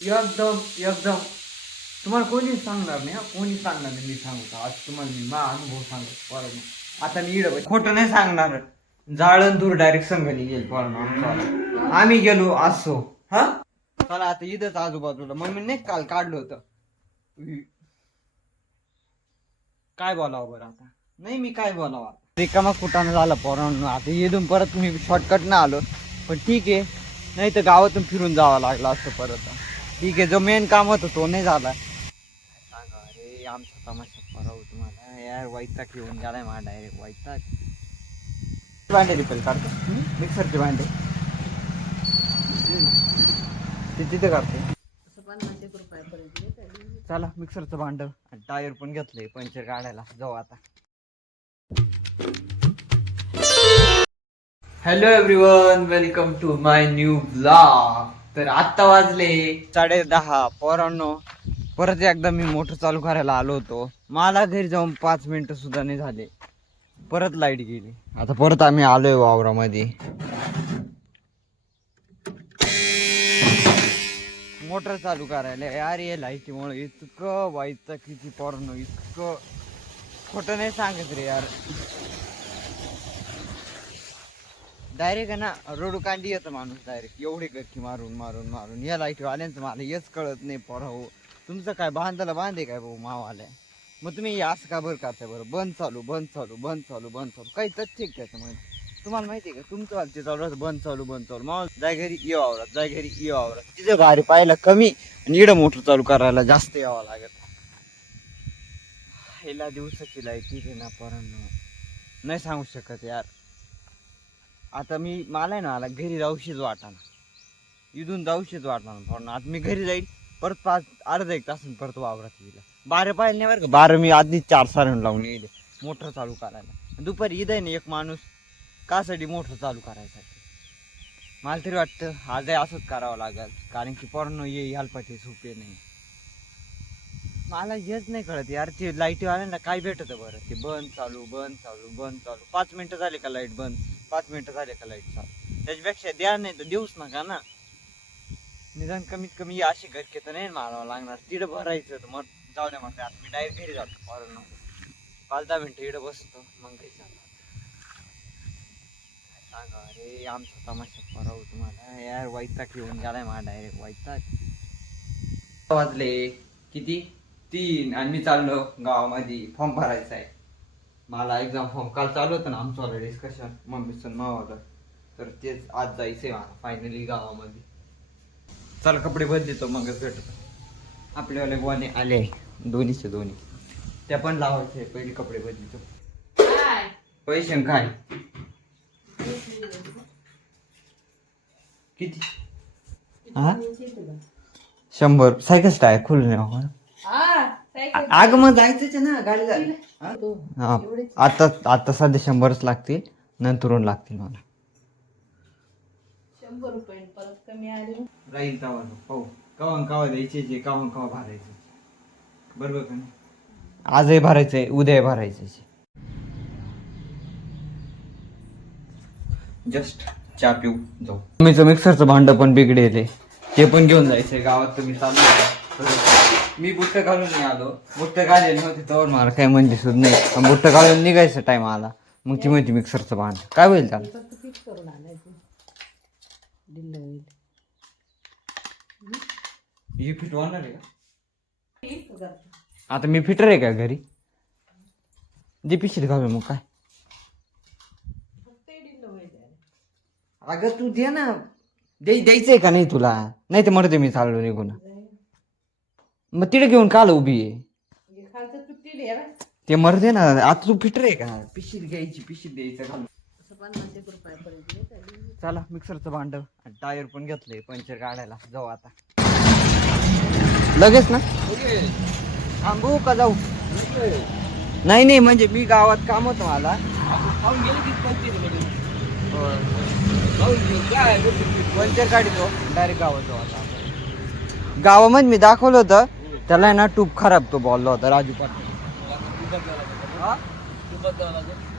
एकदम एकदम तुम्हाला कोणी सांगणार नाही कोणी सांगणार नाही. मी सांगतो आज तुम्हाला मी मा अनुभव सांगतो बरोबर. आता मी इड खोटं नाही सांगणार. जाळण दूर डायरेक्ट संघाने गेल पोरांना आम्ही गेलो असो. हा चला आता इथंच आजूबाजूला मम्मी नाही काल काढलं होतं. काय बोलावं बरं आता. नाही मी काय बोलावं रिकामा कुटाणं झाला पोरांना. आता इथून परत मी शॉर्टकट ना आलो पण ठीक आहे. नाही तर गावातून फिरून जावं लागलं असं परत. ठीक आहे जो मेन काम होतं तो नाही झाला. सांगा अरे आमचा तमाशा पराव तुम्हाला यार वैताग येऊन गेलाय मला डायरेक्ट वैताग. भांडे रिपेअर काढतो मिक्सरचे भांडे ते तिथे काढतो. चला मिक्सरचं भांड आणि टायर पण घेतलंय पंचर काढायला जाऊ आता. Hello everyone welcome to my new blog. तर आत्ता वाजले 10:30. पोरांनो परत एकदा मी मोटर चालू करायला आलो होतो. मला घरी जाऊन 5 मिनिटं सुद्धा नाही झाले परत लाईट गेली. आता परत आम्ही आलोय वावरामध्ये. मोटर चालू करायला यार ये लाईटीमुळे इतकं व्हायचं किती पोरांनो इतकं खोटं नाही सांगत रे यार. डायरेक्ट आहे ना रोडू कांडी येतं माणूस डायरेक्ट एवढे गक्की मारून मारून मारून. या लाईट वाल्यांचं मला हेच कळत नाही पोरा हो. तुमचं काय बांधायला बांधे काय भाऊ मावाल्या. मग तुम्ही असं का बरं करताय बरं. बंद चालू बंद चालू बंद चालू बंद चालू काही तथ्य त्याच्यामध्ये. तुम्हाला माहिती आहे का तुमचं वालते चालू राहतं बंद चालू बंद चालू. मग जाय घरी ये आवरात जाय घरी ये आवरात. तिथे गाडी पाहायला कमी आणि इडं मोटर चालू करायला जास्त यावं लागत. ह्याला दिवसाची लाईट ठीक आहे ना पोरांनो नाही सांगू शकत यार. आता मला आहे ना मला घरी जाऊशीच वाटाना. इथून जाऊशीच वाटाना पण आता मी घरी जाईल परत अर्धा 1 तास परत वावरात येईल. बारं पाहिलं नाही बरं का. बारं मी आधी 4 सारण लावून येईल मोटर चालू करायला. दुपारी इथं नाही एक माणूस कासाठी मोटर चालू करायसाठी. मला तरी वाटतं आजही असंच करावं लागेल कारण की पोरांनो ये हलपाटी सोपे नाही. मला हेच नाही कळत यार ते लाईटवाल्यांना काय भेटतं बरं. ते बंद चालू बंद चालू बंद चालू 5 मिनिटं झाले का लाईट बंद 5 मिनिटं झाले का लाईट चालू. त्याच्यापेक्षा द्या नाही तर देऊच नका ना. निदान कमीत कमी अशी घरके तर नाही मारावं लागणार. तिडं भरायचं तर मग जाऊ द्या म्हणते. आता मी डायरेक्ट घरी जातो पोरांनो 5-10 मिनिटं इडं बसतो मग घरी जातो. सांगा अरे आमचा तमाशा पराव तुम्हाला यार वैताग येऊन गेलाय मला डायरेक्ट वैताग. वाजले किती 3 आणि मी चाललो गावामध्ये फॉर्म भरायचा आहे. मला एक्झाम फॉर्म काल चालू होतं ना आमचं डिस्कशन मम्मीचं मावाला. तर तेच आज जायचंय मला फायनली गावामध्ये. चल कपडे बदलतो मगच भेटतो. आपल्यावाले गोणे आले दोन्हीचे दोन्ही त्या पण लावायचे पहिले कपडे बदलतो. पैसे काय किती हा 100 सायकल टायर खुल नाही. अगं मग जायचंच ना गाडीला. आता सध्या 100च लागतील नंतरून लागतील मला. 100 रुपये परत कमी आले राहील तवा पाहू कवा कवा द्यायचे कवा कवा भरायचे बरोबर का नाही. आजही भरायचंय उद्याही भरायचं. जस्ट चहा पिऊ जाऊ. मम्मीचं मिक्सरचं भांड पण बिघडेल ते पण घेऊन जायचंय गावात. तुम्ही चालू मी बुट्ट घालून नाही आलो. बुट्ट घालेली नव्हती तर मला काय म्हणली सुद्धा नाही. बुट्ट घालून निघायचं टाइम आला मग ती माहिती मिक्सरचं भांड काय होईल त्याला. करून आणायचं दिल्ल होईल. हे फिट होणार आहे का आता. मी फिटर आहे का घरी जे पिशीत घालून मग काय. अगं तू दे ना द्यायचंय का नाही तुला. नाही तर मरते मी चाललो निघून. मग तिथे घेऊन काल उभी आहे ते मरते ना. आता तू फिटर आहे का पिशीत घ्यायची पिशीत द्यायचं. चला मिक्सरचं भांड आणि टायर पण घेतलंय पंचर काढायला जाऊ आता. लगेच ना थांबू का जाऊ. नाही नाही म्हणजे मी गावात काम होतं मला. पंचर काढतो डायरेक्ट गावात जाऊ आता. गावामध्ये मी दाखवलं होतं त्याला आहे ना ट्यूब खराब तो बोलला होता राजू पाटील.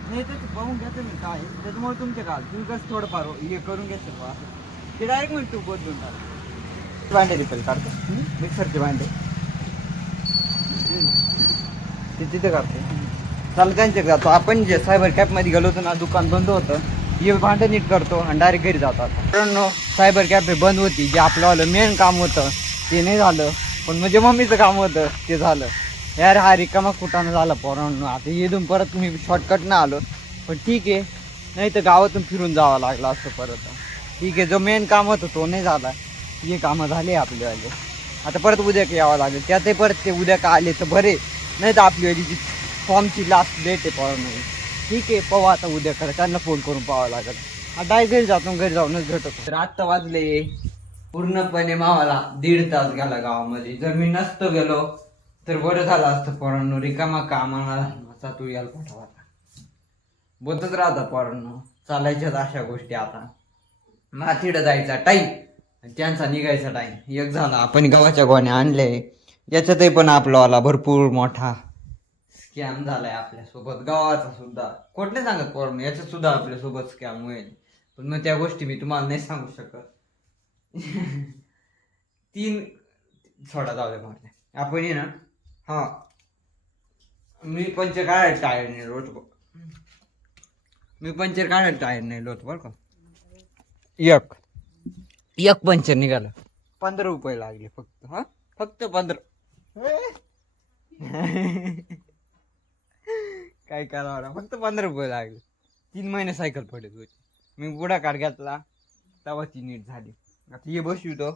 नाही तर बघून घ्यायचं मी काय त्याच्यामुळे तुमच्या काल तुम्ही कसं थोडंफार हे करून घ्यायचं ते डायरेक्ट मी ट्यूब बदलून टाक. भांडे रिपेअर काढतो मिक्सरचे भांडे ते तिथे काढतो. चालू त्यांच्याकडे जातो. आपण जे सायबर कॅफमध्ये गेलो होतो ना, दुकान बंद होतं, हे भांडं नीट करतो आणि डायरेक्ट घरी जातो. आता मित्रांनो सायबर कॅफे बंद होती, जे आपलं मेन काम होतं ते नाही झालं, पण म्हणजे मम्मीचं काम होतं ते झालं. यार हा रिकामा कुठानं झाला पोरांनो. आता इथून परत मी शॉर्टकटनं आलो, पण ठीक आहे, नाही तर गावातून फिरून जावं लागलं असतं परत. ठीक आहे, जो मेन काम होतं तो नाही झाला, हे कामं झाले आपल्यावाले. आता परत उद्या यावं लागेल, त्यातही परत ते उद्या का आले तर बरे, नाही तर आपलीवाली जी फॉर्मची लास्ट डेट आहे पोरांनो. ठीक आहे, पाहू आता उद्या करा, त्यांना फोन करून पाहावं लागेल. आता घरी जातो, घरी जाऊनच भेटतो. तर आत्ता वाजले पूर्णपणे मावाला 1.5 तास गेला गावामध्ये. जर मी नसतो गेलो तर बरं झालं असतं पोरांनो. रिकामा कामाला तू यायला पाठवा. बोलतच राहता पोरांनो, चालायच्याच अशा गोष्टी. आता माथीडं जायचा टाईम, त्यांचा निघायचा टाईम एक झाला. आपण गव्हाच्या गोण्या आणले, याच्यातही पण आपलावाला भरपूर मोठा स्कॅम झालाय आपल्यासोबत. गावाचा सुद्धा कोण नाही सांगत पोरांनो, याच्यात सुद्धा आपल्यासोबत स्कॅम होईल, पण मग त्या गोष्टी मी तुम्हाला नाही सांगू शकत. 3 सोडा जाऊ दे मारले आपण ये ना. हा मी पंचर काढायला टायर नाही रोज, मी पंचर काढायला टायर नाही होत बरं का. एक पंचर निघालं, 15 रुपये लागले फक्त. हा फक्त 15. काय करावं ना, फक्त 15 रुपये लागले. 3 महिने सायकल पडत होती. मी बुडा काढ घेतला तेव्हा ती नीट झाली. आता ये बसवितो.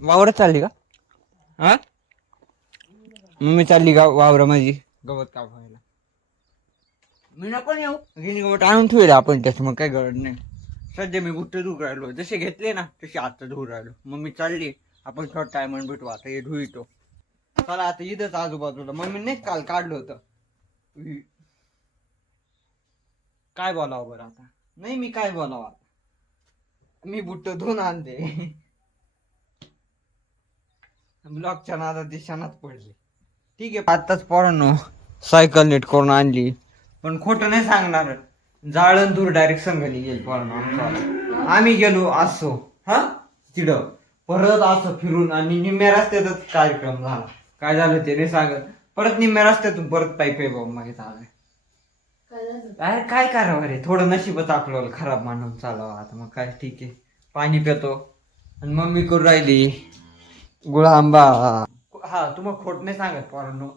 वावरात चालली का? हा मम्मी चालली का वावरा माझी गवत कापायला. मी नको येऊ, गिनी गवत आणून ठेवले आपण, त्याचं मग काही गरज नाही. सध्या मी बुट्टे धुवून राहिलो, जसे घेतले ना तसे आता धुवून राहिलो. मम्मी चालली, आपण शॉर्ट टायमन भेटू. आता हे धुईतो. चला आता इथंच आजूबाजूला मम्मी नाही काल काढलं होतं. काय बोलावं बरं आता, नाही मी काय बोलावं, मी बुट्ट धुवून आणते. ब्लॉकच्या नादात दिशानाच पडली. ठीक आहे, आत्ताच पोरांनो सायकल नीट करून आणली, पण खोटं नाही सांगणार, जाळण दूर डायरेक्ट संघाने गेल पोरांनो आमचा. आम्ही गेलो असो हा तिथं, परत असं फिरून आणि निम्म्या रस्त्यातच कार्यक्रम झाला. काय झालं ते नाही सांगत. परत निम्म्या रस्त्यातून परत पायी मागे आलाय. अरे काय करावं रे, थोडं नशीबच आपल्याला खराब मानून चालावं. आता मग काय, ठीक आहे, पाणी पितो. आणि मम्मी करून राहिली गुळांबा. हा तुम्हाला खोट नाही सांगत पोरांनो,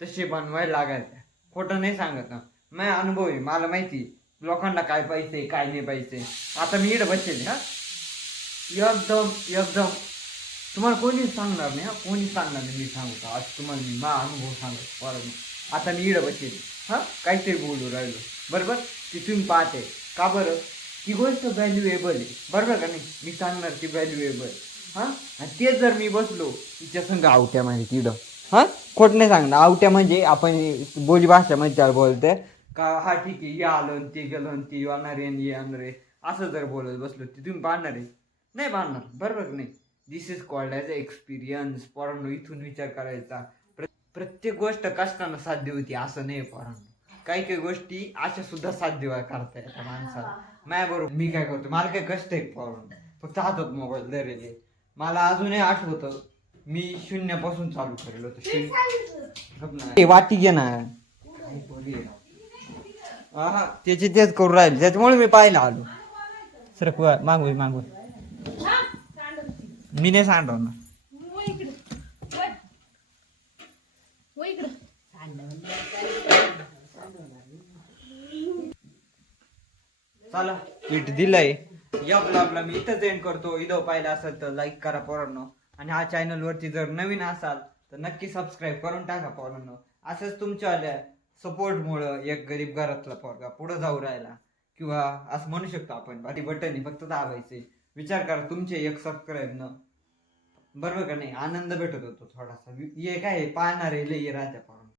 तसे बनवायला लागायचं. खोटं नाही सांगत ना, माझा अनुभव आहे, मला माहिती लोकांना काय पाहिजे काय नाही पाहिजे. आता मी इकडे बसेल ना, एकदम एकदम तुम्हाला कोणी सांगणार नाही, हा कोणी सांगणार नाही. मी सांगतो आज तुम्हाला, मी माझा अनुभव सांगतो पोरांनो. आता मी इकडे बसेल, हा काहीतरी बोलू राहिलो बरोबर, ती तुम्ही पाहते का बरं, ती गोष्ट व्हॅल्युएबल आहे बरोबर का नाही. मी सांगणार ती व्हॅल्युएबल. हा आणि तेच जर मी बसलो तिच्या संग आवट्या म्हणजे तिडं, हा खोट नाही सांगणार. आवट्या म्हणजे आपण बोली भाषा मध्ये त्याला बोलते का, हा ठीक आहे, या आलं ते गेलं ते येणार आहे येणार आहे, असं जर बोलत बसलो ती तुम्ही पाहणार आहे, नाही पाहणार बरोबर नाही. This is called as a experience पोरांनो. इथून विचार करायचा. प्रत्येक गोष्ट कष्टानं साध्य होती असं नाही पोरांनो. काही काही गोष्टी अशा सुद्धा साध्य करता येतात माणसाला. नाही बरोबर, मी काय करतो, मला काही कष्ट आहे पोरांनो, फक्त हातात मोबाईल धरेले. मला अजूनही आठवतं, मी 0 पासून चालू करेल होतं. वाटी घे ना, हा त्याचे तेच करू राहिले, त्याच्यामुळे मी पाहायला आलो. सर मागू मागू, मी नाही सांगतो ना. चला पीठ दिलंय या ब्लॉगला मी इथंच एंड करतो. व्हिडिओ पाहिला असेल तर लाईक करा पोरांनो, आणि हा चॅनल वरती जर नवीन असाल तर नक्की सबस्क्राईब करून टाका पोरांनो. असंच तुमच्या सपोर्टमुळं एक गरीब घरातला पोरगा पुढे जाऊ राहिला, किंवा असं म्हणू शकतो आपण, बाकी बटन फक्त दाबायचे. विचार करा तुमचे एक सबस्क्राईब न, बरोबर का नाही, आनंद भेटत होतो थोडासा. हे काय पाहणारे लई राहत्या.